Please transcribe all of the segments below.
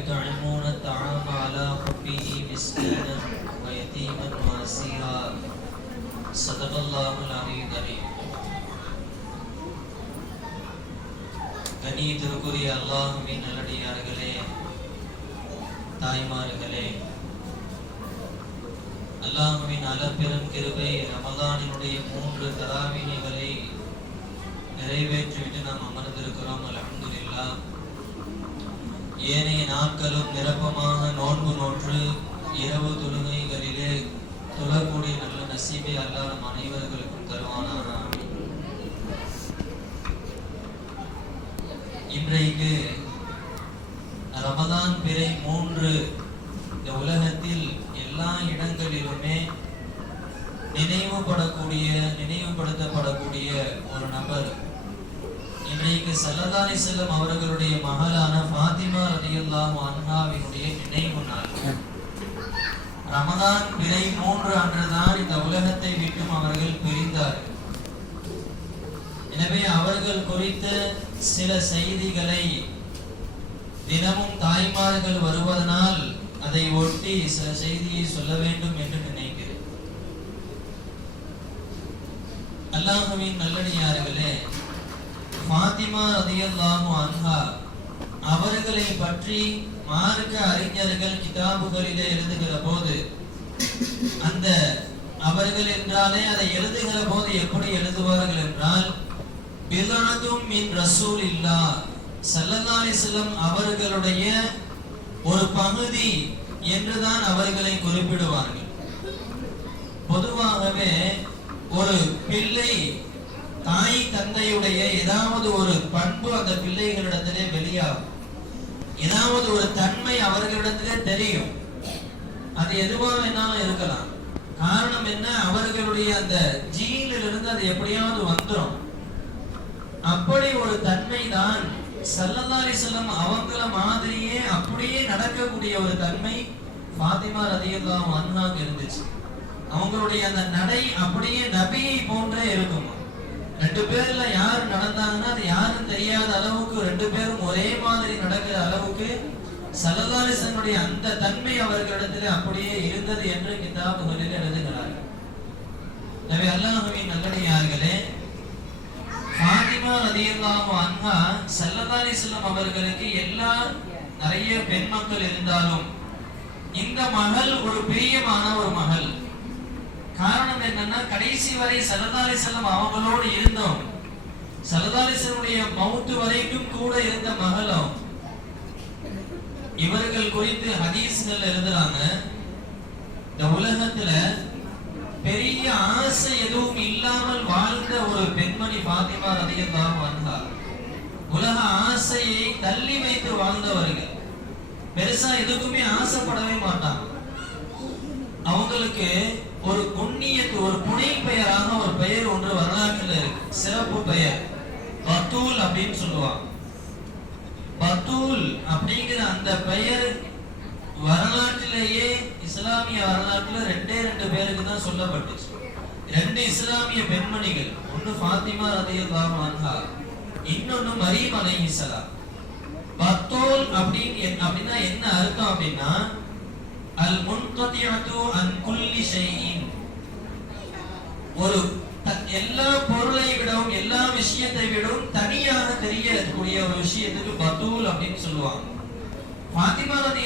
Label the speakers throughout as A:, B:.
A: ويطعمون الطعام على حبه مسكينا ويتيما واسيرا صدق الله العلي العظيم கண்ணியத்திற்குரிய அல்லாஹுவின் நல்லடியார்களே தாய்மார்களே அல்லாஹுவின் அளப்பெரும் கிருபை ரமதானினுடைய மூன்று தராவினிகளை நிறைவேற்றிவிட்டு நாம் அமர்ந்திருக்கிறோம் அல்ஹம்துலில்லாஹ் ஏனைய நாட்களும் நிரப்பமாக நோன்பு நோற்று இரவு தொழுகைகளிலே தொழக்கூடிய நல்ல நசீபை அல்லாத அனைவர்களுக்கும் தருவானான இன்றைக்கு ரமதான் பிறை மூன்று இந்த உலகத்தில் எல்லா இடங்களிலுமே நினைவுபடக்கூடிய நினைவுபடுத்தப்படக்கூடிய ஒரு நபர் இன்றைக்கு சல்லதாரி செல்லம் அவர்களுடைய மகளான பாத்திமா ரலியல்லாஹு அன்ஹாவினுடைய நினைவு நாள். ரமதான் விலை மூன்று அன்றுதான் இந்த உலகத்தை விட்டும் அவர்கள் பிரிந்தார்கள் எனவே அவர்கள் குறித்த சில செய்திகளை தினமும் தாய்மார்கள் வருவதனால் அதை ஒட்டி சில செய்தியை சொல்ல வேண்டும் என்று நினைக்கிறேன். அல்லாஹுவின் நல்லடியார்களே ஃபாத்திமா ரதியல்லாஹு அன்ஹா அவர்களை பற்றி மார்க்க அறிஞர்கள் கிதாபுகளிலே எழுதுகிற போது அந்த அவர்கள் என்றாலே அதை எழுதுகிற போது எப்படி எழுதுவார்கள் என்றால் பிலாதும் மின் ரசூல் இல்லா சல்லல்லாஹி செல்லம் அவர்களுடைய ஒரு பகுதி என்றுதான் அவர்களை குறிப்பிடுவார்கள். பொதுவாகவே ஒரு பிள்ளை தாய் தந்தையுடைய ஏதாவது ஒரு பண்பு அந்த பிள்ளைகளிடத்திலே வெளியாகும். ஏதாவது ஒரு தன்மை அவர்களிடத்திலே தெரியும். அது எதுவாக வேணாலும் இருக்கலாம். காரணம் என்ன? அவர்களுடைய அந்த ஜீனில் அது எப்படியாவது வந்துடும் அப்படி ஒரு தன்மை தான் சல்லல்லாரி செல்லம் அவங்கள மாதிரியே அப்படியே நடக்கக்கூடிய ஒரு தன்மை பாத்திமா ரதியல்லாஹு அண்ணாங்க இருந்துச்சு. அவங்களுடைய அந்த நடை அப்படியே நபியை போன்றே இருக்கும். ரெண்டு பேர்ல யார் நடந்தாங்கன்னா அது யாரும் தெரியாத அளவுக்கு ரெண்டு பேரும் ஒரே மாதிரி நடக்கிற அளவுக்கு சலதாரிசனுடைய அந்த தன்மை அவர்களிடத்தில் அப்படியே இருந்தது என்று கிதாபுகளில் எழுதுகிறார்கள் எனவே அல்லாஹுவின் நல்லடியார்களே ஃபாத்திமா ரதியல்லாஹு அன்ஹா ஸல்லல்லாஹு அவர்களுக்கு எல்லா நிறைய பெண் மக்கள் இருந்தாலும் இந்த மகள் ஒரு பிரியமான ஒரு மகள். காரணம் என்னன்னா கடைசி வரை சரதாரி செல்லம் அவங்களோடு இருந்தோம். சரதாரி அலைஹி மவுத்து மௌத்து வரைக்கும் கூட இருந்த மகளும் இவர்கள் குறித்து ஹதீஸ்கள் எழுதுறாங்க இந்த உலகத்துல பெரிய ஆசை எதுவும் இல்லாமல் வாழ்ந்த ஒரு பெண்மணி பாத்திமா அதிகமாக வந்தார் உலக ஆசையை தள்ளி வைத்து வாழ்ந்தவர்கள். பெருசா எதுக்குமே ஆசைப்படவே மாட்டாங்க. அவங்களுக்கு ஒரு புண்ணியத்து ஒரு புனை பெயராக ஒரு பெயர் ஒன்று வரலாற்றில் இருக்கு சிறப்பு பெயர். பத்தூல் அப்படின்னு சொல்லுவாங்க. பத்தூல் அப்படிங்கிற அந்த பெயர் வரலாற்றிலேயே இஸ்லாமிய வரலாற்றுல ரெண்டே ரெண்டு பேருக்கு தான் சொல்லப்பட்டுச்சு. ரெண்டு இஸ்லாமிய பெண்மணிகள் ஒன்னு ஃபாத்திமா ரலியல்லாஹு அன்ஹா இன்னொன்னு மரீம் அலைஹிஸ்ஸலாம் பத்தோல் அப்படின்னு அப்படின்னா என்ன அர்த்தம் அப்படின்னா அல் முன்கதியத்து அன் குல்லி ஷைஇன் ஒரு எல்லா பொருளை விடவும் எல்லா விஷயத்தை விடவும் தனியாக தெரியக்கூடிய ஒரு விஷயத்துக்கு பத்தூல் அப்படின்னு சொல்லுவாங்க. பாத்திமா ரதி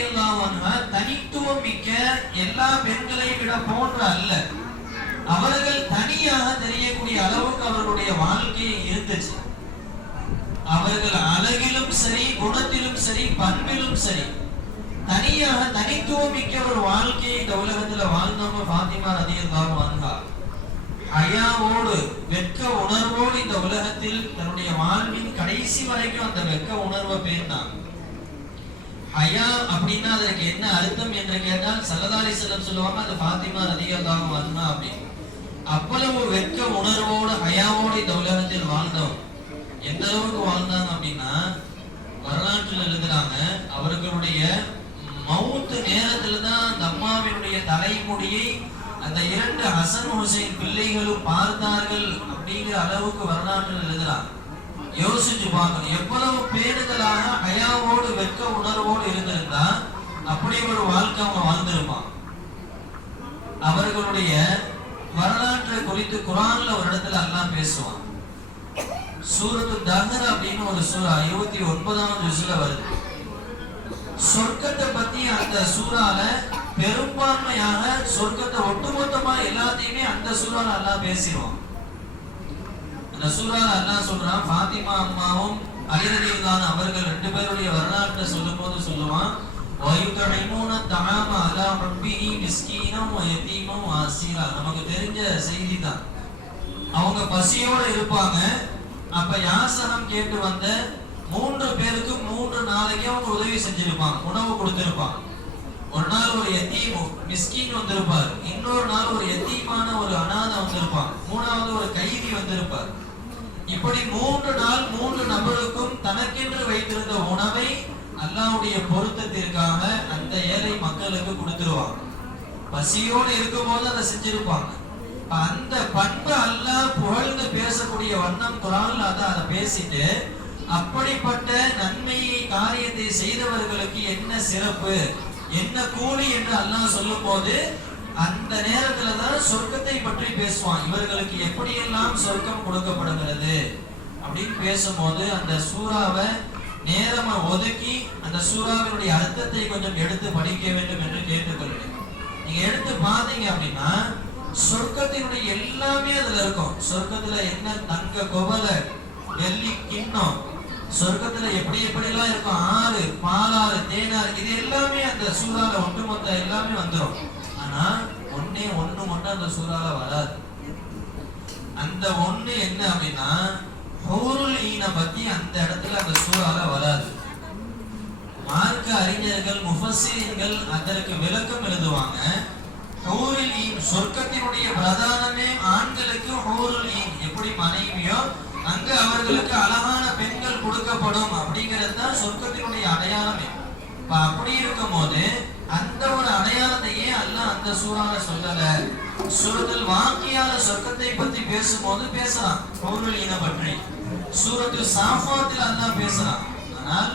A: தனித்துவம் மிக்க எல்லா பெண்களை விட போன்ற அல்ல. அவர்கள் தனியாக தெரியக்கூடிய அளவுக்கு அவர்களுடைய வாழ்க்கையை இருந்துச்சு. அவர்கள் அழகிலும் சரி குணத்திலும் சரி பண்பிலும் சரி தனியாக தனித்துவம் மிக்க ஒரு வாழ்க்கையை இந்த உலகத்துல வாழ்ந்தவங்க ஃபாத்திமா ரலியல்லாஹு அன்ஹா. அயாவோடு வெட்க உணர்வோடு இந்த உலகத்தில் தன்னுடைய வாழ்வின் கடைசி வரைக்கும் அந்த வெக்க உணர்வை பேர்ந்தான் ஐயா அப்படின்னா அதற்கு என்ன அர்த்தம் என்று கேட்டால் சலதாரி செல்லம் சொல்லுவாங்க அது பாத்திமா ரலியல்லாஹு அன்ஹா அப்படின்னு. அவ்வளவு வெட்க உணர்வோடு ஹயாவோடு இந்த உலகத்தில் வாழ்ந்தோம் எந்த அளவுக்கு வாழ்ந்தாங்க அப்படின்னா வரலாற்றில் எழுதுறாங்க அவர்களுடைய மவுத்து நேரத்துல தான் அந்த அம்மாவினுடைய தலைமுடியை அந்த இரண்டு ஹசன் ஹுசைன் பிள்ளைகளும் பார்த்தார்கள் அப்படிங்கிற அளவுக்கு வரலாற்றில் எழுதுறாங்க. யோசிச்சு பார்க்கணும். எவ்வளவு பேணுதலாக ஹயாவோடு வெட்க உணர்வோடு இருந்திருந்தா அப்படி ஒரு வாழ்க்கை அவங்க வாழ்ந்திருப்பான் அவர்களுடைய வரலாற்றை குறித்து குரான்ல ஒரு இடத்துல எல்லாம் பேசுவான். சூரத்து தஹர் அப்படின்னு ஒரு சூறா இருபத்தி ஒன்பதாம் ஜுஸ்ல வருது. சொர்க்கத்தை பத்தி அந்த சூறால பெரும்பான்மையாக சொர்க்கத்தை ஒட்டுமொத்தமா எல்லாத்தையுமே அந்த சூறால அல்லாஹ் பேசிடுவான். அந்த சூறால அல்லாஹ் சொல்றான் பாத்திமா அம்மாவும் அலிரதியிலான அவர்கள் ரெண்டு பேருடைய வரலாற்றை சொல்லும்போது சொல்லுவான் வயுதனைமூன தகாம அலா ரப்பிஹி மிஸ்கீனம் வயதீமம் வாசீரா நமக்கு தெரிஞ்ச செய்தி தான். அவங்க பசியோட இருப்பாங்க. அப்ப யாசனம் கேட்டு வந்த மூன்று பேருக்கு மூன்று நாளைக்கு அவங்க உதவி செஞ்சிருப்பாங்க உணவு கொடுத்திருப்பாங்க. ஒரு நாள் ஒரு எத்தீம் மிஸ்கின் வந்திருப்பார். இன்னொரு நாள் ஒரு எத்தீமான ஒரு அனாதை வந்திருப்பான் மூணாவது ஒரு கைதி வந்திருப்பார். இப்படி மூன்று நாள் மூன்று நபருக்கும் தனக்கென்று வைத்திருந்த உணவை அல்லாவுடைய பொருத்தத்திற்காக அந்த ஏழை மக்களுக்கு கொடுத்துருவாங்க. பசியோடு இருக்கும்போது அதை செஞ்சிருப்பாங்க. அந்த பண்பு அல்லா புகழ்ந்து பேசக்கூடிய வண்ணம் குரான்ல அதை அதை பேசிட்டு அப்படிப்பட்ட நன்மையை காரியத்தை செய்தவர்களுக்கு என்ன சிறப்பு? என்ன கூலி என்று அல்லாஹ் சொல்லும் போது அந்த நேரத்துல தான் சொர்க்கத்தை பற்றி பேசுவான். இவர்களுக்கு எப்படியெல்லாம் சொர்க்கம் கொடுக்கப்படுகிறது அப்படின்னு பேசும்போது அந்த சூறாவை நேரமா ஒதுக்கி அந்த சூறாவினுடைய அர்த்தத்தை கொஞ்சம் எடுத்து படிக்க வேண்டும் என்று கேட்டுக்கொள்கிறேன். நீங்க எடுத்து பார்த்தீங்க அப்படின்னா சொர்க்கத்தினுடைய எல்லாமே அதுல இருக்கும். சொர்க்கத்துல என்ன தங்க குவலை வெள்ளி கிண்ணம் சொர்க்கத்துல எப்படி எப்படி எல்லாம் இருக்கும்? ஆறு பாலாறு தேனாறு இது எல்லாமே அந்த சூறால ஒட்டுமொத்த எல்லாமே வந்துரும். ஆனா ஒன்னே ஒண்ணு மட்டும் அந்த சூறால வராது. அந்த ஒண்ணு என்ன அப்படின்னா ஹூருல் ஈன பத்தி அந்த இடத்துல அந்த சூறால வராது. மார்க்க அறிஞர்கள் முஃபஸ்ஸீன்கள் அதற்கு விளக்கம் எழுதுவாங்க ஹூருல் ஈன் சொர்க்கத்தினுடைய பிரதானமே ஆண்களுக்கு ஹூருல் ஈன். எப்படி மனைவியோ அங்க அவர்களுக்கு அழகான பெண்கள் கொடுக்கப்படும் அப்படிங்கிறது தான் சொர்க்கத்தினுடைய அடையாளமே. இப்ப அப்படி இருக்கும்போது அந்த ஒரு அடையாளத்தையே அல்ல அந்த சூறால சொல்லல. சூரத்தில் வாக்கியால சொர்க்கத்தை பத்தி பேசும்போது பேசலாம் ஹூருல் ஈன பற்றி. சூரத்தில் சாஃபாத்தில் அல்லா பேசலாம் ஆனால்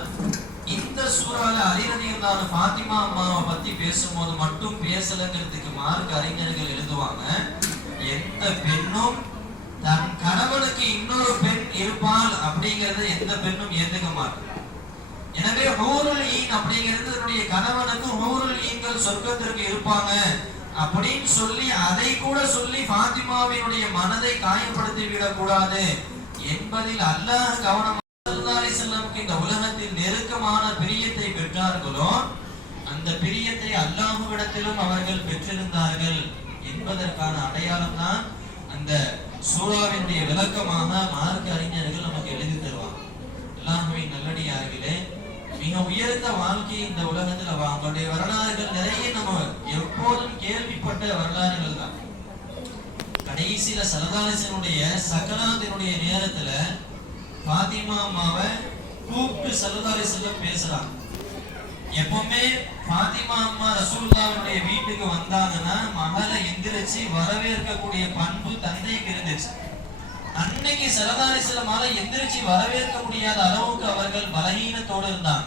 A: இந்த சூறால அலிரதியில்லாத பாத்திமா அம்மாவை பத்தி பேசும்போது மட்டும் பேசலங்கிறதுக்கு மார்க் அறிஞர்கள் எழுதுவாங்க எந்த பெண்ணும் தன் கணவனுக்கு இன்னொரு பெண் இருப்பாள் அப்படிங்கறத எந்த பெண்ணும் ஏத்துக்க மாட்டேன் எனவே ஹூருல் ஈன் அப்படிங்கிறது தன்னுடைய கணவனுக்கு ஹூருல் ஈன்கள் சொர்க்கத்திற்கு இருப்பாங்க அப்படின்னு சொல்லி அதை கூட சொல்லி பாத்திமாவினுடைய மனதை காயப்படுத்தி விடக்கூடாது என்பதில் அல்லாஹ் கவனம் செல்லமுக்கு இந்த உலகத்தில் நெருக்கமான பிரியத்தை பெற்றார்களோ அந்த பிரியத்தை அல்லாஹுவிடத்திலும் அவர்கள் பெற்றிருந்தார்கள் என்பதற்கான அடையாளம் தான் அந்த சூறாவினுடைய விளக்கமாக மார்க்க அறிஞர்கள் நமக்கு எழுதி தருவாங்க. எல்லாமே நல்லடியார்களே மிக உயர்ந்த வாழ்க்கை இந்த உலகத்துல வா- அவங்களுடைய வரலாறுகள் நிறைய நம்ம எப்போதும் கேள்விப்பட்ட வரலாறுகள் தான். கடைசியில சரதாரிசனுடைய சகலாதினுடைய நேரத்துல பாத்திமா அம்மாவை கூப்பிட்டு சரதாரி பேசுறாங்க. எப்பவுமே பாத்திமா அம்மா ரசூல்லாவுடைய வீட்டுக்கு வந்தாங்கன்னா மகளை எந்திரிச்சு வரவேற்கக்கூடிய பண்பு தந்தைக்கு இருந்துச்சு அன்னைக்கு சரதாரி செல்லமால எந்திரிச்சு வரவேற்க முடியாத அளவுக்கு அவர்கள் பலகீனத்தோடு இருந்தான்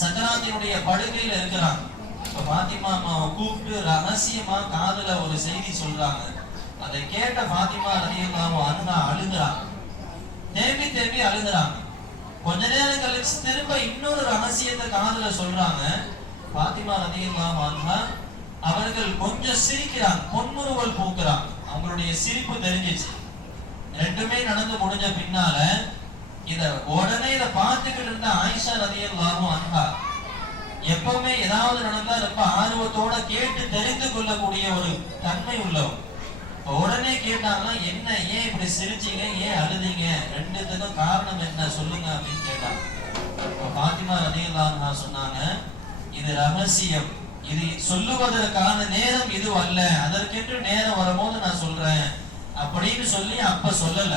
A: சக்கராத்தினுடைய படுகையில இருக்கிறாங்க. இப்ப பாத்திமா அம்மாவை கூப்பிட்டு ரகசியமா காதுல ஒரு செய்தி சொல்றாங்க. அதை கேட்ட பாத்திமா ரலியல்லாஹு அண்ணா அழுகுறாங்க தேம்பி தேம்பி அழுகுறாங்க கொஞ்ச நேரம் கழிச்சு திரும்ப இன்னொரு ரகசியத்தை காதுல சொல்றாங்க. பாத்திமா ரலியல்லாஹு அண்ணா அவர்கள் கொஞ்சம் சிரிக்கிறாங்க. பொன்முறுவல் பூக்குறாங்க. அவங்களுடைய சிரிப்பு தெரிஞ்சிச்சு. ரெண்டுமே நடந்து முடிஞ்ச பின்னால இத உடனே இத பார்த்துக்கிட்டு இருந்த ஆயிஷா ரலியல்லாஹு அன்ஹா எப்பவுமே ஏதாவது நடந்தா ரொம்ப ஆர்வத்தோட கேட்டு தெரிந்து கொள்ளக்கூடிய ஒரு தன்மை உள்ளவங்க உடனே கேட்டாங்கன்னா என்ன ஏன் இப்படி சிரிச்சீங்க? ஏன் அழுதீங்க? ரெண்டுத்துக்கும் காரணம் என்ன? சொல்லுங்க அப்படின்னு கேட்டாங்க இப்ப பாத்திமா ரலியல்லாஹு சொன்னாங்க இது ரகசியம். இது சொல்லுவதற்கான நேரம் இது அல்ல அதற்கென்று நேரம் வரும்போது நான் சொல்றேன். அப்படின்னு சொல்லி அப்ப சொல்லல.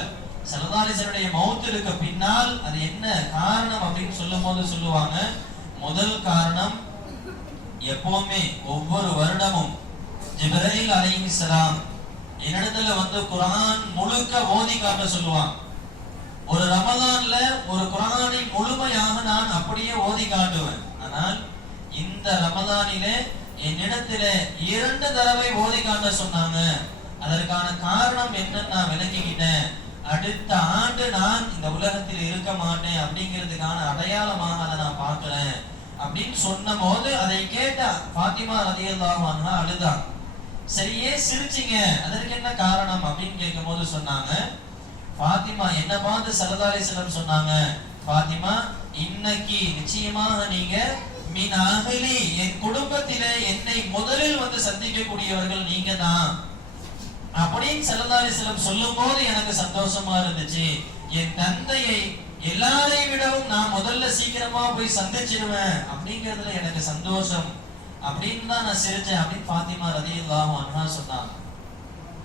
A: சரதாரிசனுடைய மௌத்திற்கு பின்னால் அது என்ன காரணம் அப்படின்னு சொல்லும் போது சொல்லுவாங்க முதல் காரணம் எப்பவுமே ஒவ்வொரு வருடமும் ஜிப்ரைல் அலைஹிஸ்ஸலாம் என்னிடத்துல வந்து குரான் முழுக்க ஓதி காட்ட சொல்லுவான் ஒரு ரமதான்ல ஒரு குரானை முழுமையாக நான் அப்படியே ஓதி காட்டுவேன். ஆனால் இந்த ரமதானிலே என்னிடத்திலே இரண்டு தடவை ஓதி காட்ட சொன்னாங்க. அதற்கான காரணம் என்னன்னு நான் விளக்கிக்கிட்டேன் அடுத்த ஆண்டு நான் இந்த உலகத்தில் இருக்க மாட்டேன் அப்படிங்கிறதுக்கான அடையாளமாக அதை நான் பார்க்கிறேன். அப்படின்னு சொன்ன போது அதை கேட்ட பாத்திமா ரதியல்லாஹு அழுதான். சரியே சரி ஏன் அதற்கு என்ன காரணம் அப்படின்னு கேட்கும் போது சொன்னாங்க பாத்திமா என்ன பார்த்து சரதாரி அலைஹி சொன்னாங்க பாத்திமா இன்னைக்கு நிச்சயமாக நீங்க மின் அகலி என் குடும்பத்திலே என்னை முதலில் வந்து சந்திக்கக்கூடியவர்கள் நீங்க தான் அப்படின்னு சல்லல்லாஹு அலைஹி சொல்லும் போது எனக்கு சந்தோஷமா இருந்துச்சு. என் தந்தையை எல்லாரையும் விடவும் நான் முதல்ல சீக்கிரமா போய் சந்திச்சிருவேன் அப்படிங்கிறதுல எனக்கு சந்தோஷம். அப்படின்னு தான் நான் சிரிச்சேன். அப்படின்னு பாத்திமா ரதி இல்லாம அண்ணா சொன்னாங்க.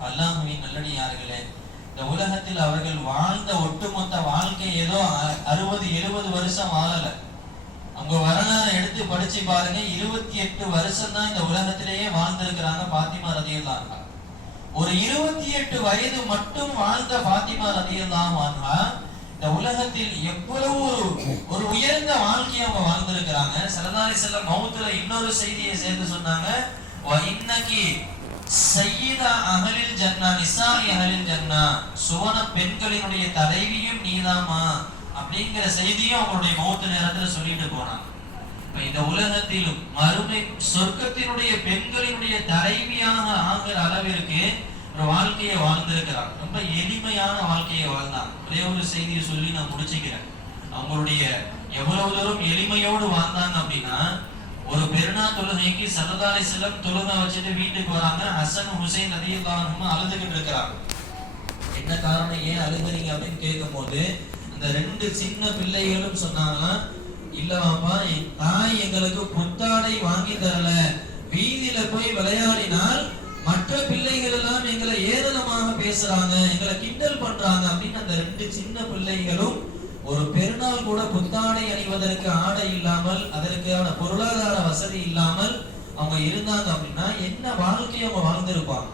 A: அல்லாஹுவின் நல்லடியார்களே இந்த உலகத்தில் அவர்கள் வாழ்ந்த ஒட்டுமொத்த வாழ்க்கை ஏதோ அ- அறுபது எழுபது வருஷம் ஆகல. அவங்க வரலாறு எடுத்து படிச்சு பாருங்க. இருபத்தி எட்டு வருஷம் தான் இந்த உலகத்திலேயே வாழ்ந்திருக்கிறாங்க பாத்திமா ரதியல்லாஹு ஒரு இருபத்தி எட்டு வயது மட்டும் வாழ்ந்த பாத்திமா ரதியெல்லாம் அன்ஹா இந்த உலகத்தில் எவ்வளவு ஒரு ஒரு உயர்ந்த வாழ்க்கையை அவங்க வாழ்ந்திருக்கிறாங்க. சரதாரி செல்லம் மௌத்துல இன்னொரு செய்தியை சேர்த்து சொன்னாங்க. "வ சையீதா அகலில் ஜன்னா நிசாரி அகலில் ஜன்னா சுவன பெண்களினுடைய தலைவியும் நீதாமா அப்படிங்கிற செய்தியும் அவங்களுடைய மௌத்து நேரத்துல சொல்லிட்டு போனாங்க. இந்த உலகத்திலும் மறுமை சொர்க்கத்தினுடைய பெண்களினுடைய தலைவியாக ஆகிற அளவிற்கு ஒரு வாழ்க்கையை வாழ்ந்திருக்கிறாங்க ரொம்ப எளிமையான வாழ்க்கையை வாழ்ந்தாங்க ஒரே ஒரு செய்தியை சொல்லி நான் முடிச்சுக்கிறேன். அவங்களுடைய எவ்வளவு தூரம் எளிமையோடு வாழ்ந்தாங்க அப்படின்னா ஒரு பெருநா தொழுகைக்கு சரதாரி சிலம் தொழுகை வச்சுட்டு வீட்டுக்கு வராங்க. ஹசன் ஹுசைன் காரணமா அழுதுகிட்டு இருக்கிறாங்க. என்ன காரணம்? ஏன் அழுகுறீங்க அப்படின்னு கேட்கும்போது அந்த ரெண்டு சின்ன பிள்ளைகளும் சொன்னாங்கன்னா இல்லவாப்பா என் தாய் எங்களுக்கு புத்தாடை வாங்கி தரல. வீதியில போய் விளையாடினால் மற்ற பிள்ளைகள் எல்லாம் எங்களை ஏதனமாக பேசுறாங்க எங்களை கிண்டல் பண்றாங்க அப்படின்னு அந்த ரெண்டு சின்ன பிள்ளைகளும் ஒரு பெருநாள் கூட புத்தாடை அணிவதற்கு ஆடை இல்லாமல் அதற்கான பொருளாதார வசதி இல்லாமல் அவங்க இருந்தாங்க அப்படின்னா என்ன வாழ்க்கையை அவங்க வாழ்ந்திருப்பாங்க?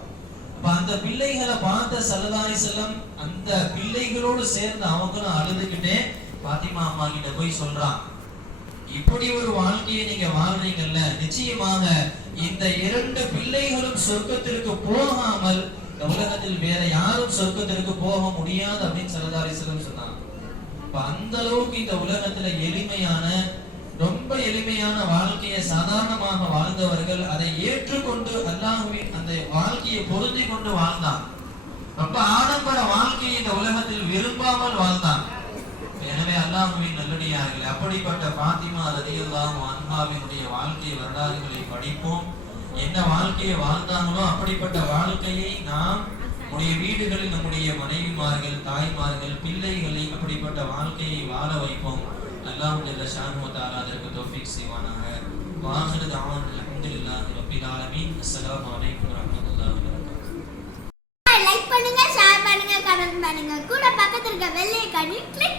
A: அப்ப அந்த பிள்ளைகளை பார்த்த சல்லதாரி செல்லம் அந்த பிள்ளைகளோடு சேர்ந்து அவங்களும் அழுதுகிட்டே பாத்திமா அம்மா கிட்ட போய் சொல்றான் இப்படி ஒரு வாழ்க்கையை நீங்க வாழ்றீங்கல்ல நிச்சயமாக இந்த இரண்டு பிள்ளைகளும் சொர்க்கத்திற்கு போகாமல் இந்த உலகத்தில் வேற யாரும் சொர்க்கத்திற்கு போக முடியாது அப்படின்னு சரதாரிசலம் சொன்னாங்க. அந்த அளவுக்கு இந்த உலகத்துல எளிமையான ரொம்ப எளிமையான வாழ்க்கையை சாதாரணமாக வாழ்ந்தவர்கள் அதை ஏற்றுக்கொண்டு அல்லாஹுவின் அந்த வாழ்க்கையை பொருந்தி கொண்டு வாழ்ந்தான். ரொம்ப ஆடம்பர வாழ்க்கையை இந்த உலகத்தில் விரும்பாமல் வாழ்ந்தான். எனவே அல்லாஹுவின் நல்லடியார்கள் அப்படிப்பட்ட பாத்திமா ரலியல்லாஹு அன்பாவினுடைய வாழ்க்கை வரலாறுகளை படிப்போம். என்ன வாழ்க்கையை வாழ்ந்தாங்களோ அப்படிப்பட்ட வாழ்க்கையை நாம் நம்முடைய வீடுகளில் நம்முடைய மனைவிமார்கள் தாய்மார்கள் பிள்ளைகளை அப்படிப்பட்ட வாழ்க்கையை வாழ வைப்போம். அல்லாஹுடைய ஜல்ல ஷானு அதற்கு தோஃபிக் செய்வானாக. வாஹிரு தஅவானா அல்ஹம்துலில்லாஹி ரப்பில் ஆலமீன். அஸ்ஸலாமு அலைக்கும் வரஹ்மத்துல்லாஹி
B: லைக் பண்ணுங்க ஷேர் பண்ணுங்க கமெண்ட் பண்ணுங்க. கூட பக்கத்துல இருக்க வெள்ளையை கண்ணி கிளிக்